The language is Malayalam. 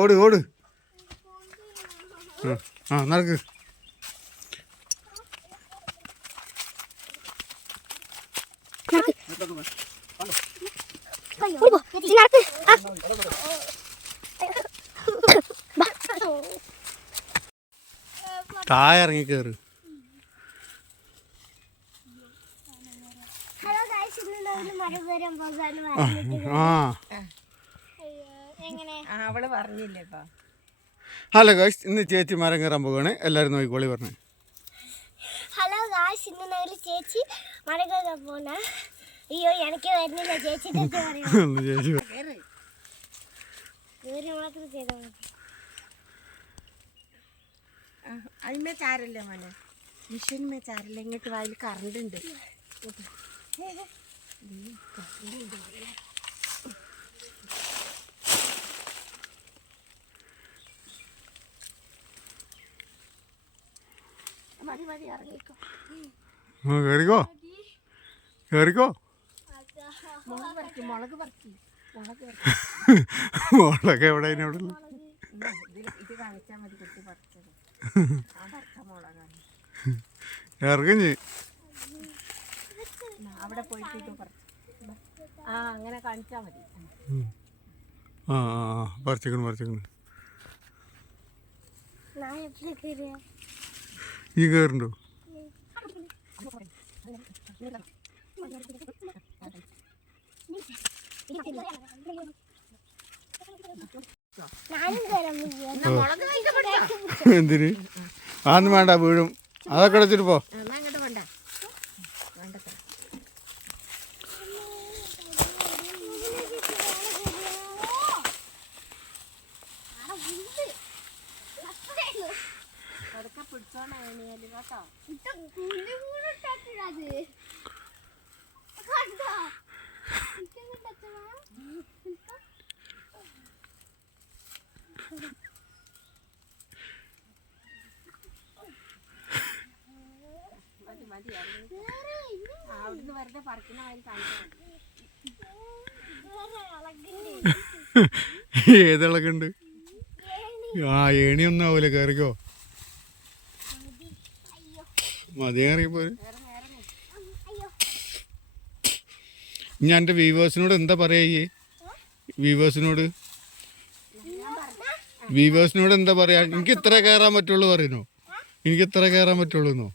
ഓട് ഓട്. ആ നടക്ക്. താഴെ ഇറങ്ങി കയറ്. ഹലോ ഗായ്സ്, ഇന്ന് ചേച്ചി മരം കയറാൻ പോവുകയാണ്. എല്ലാവരും നോക്കിക്കോളി പറഞ്ഞു. ഹലോ ഗായ്സ്, ഇന്ന് ചേച്ചി മരം കയറാൻ പോണ. അയ്യോ എനിക്ക് വരുന്നില്ല ചേച്ചി. ചേച്ചി മാത്രം ചെയ്താൽ മതി. അതിന്മേ ചാരല്ലേ മോനെ, മിഷീന്മേ ചാരല്ലേ. ഇങ്ങോട്ട് വായിൽ കറണ്ട് ഉണ്ട്. മതി മതി, ഇറങ്ങിക്കോ. കേറിക്കോ കേറിക്കോ. മുളക് പറിക്കും, മുളക് പറിക്കും, മുളക് മുളക് എവിടെ അവിടെ ഇത് കാണിച്ചാൽ മതി. കുട്ടി പറിച്ചത് ആ പറിച്ച മുളകാണ്. ഇറങ്ങി അവിടെ പോയിട്ട് ഇത് പറിച്ചു. ആ അങ്ങനെ കാണിച്ചാൽ മതി. ആ ആ പറിച്ചേക്കണ് പറിച്ചേക്കണ്. ഈ കയറുണ്ടോ? എന്തിന്? അതൊന്നും വേണ്ട, വീഴും. അതൊക്കെ അടച്ചിട്ട് പോ. വേണ്ട വേണ്ടത്ര. അവിടുന്ന് വെറുതെ പറിക്കുന്ന വഴി കാണിച്ചാൽ ഏതിളക്കുണ്ട്? ആ ഏണിയൊന്നും ആവൂല. കയറിക്കോ. മതി കയറിയപ്പോ. ഞാൻ എൻ്റെ വ്യൂവേഴ്സിനോട് എന്താ പറയാ? വ്യൂവേഴ്സിനോട് എന്താ പറയാ? എനിക്ക് ഇത്ര കയറാൻ പറ്റുള്ളൂ പറയുന്നോ? എനിക്ക് ഇത്ര കയറാൻ പറ്റുള്ളൂ എന്നോ?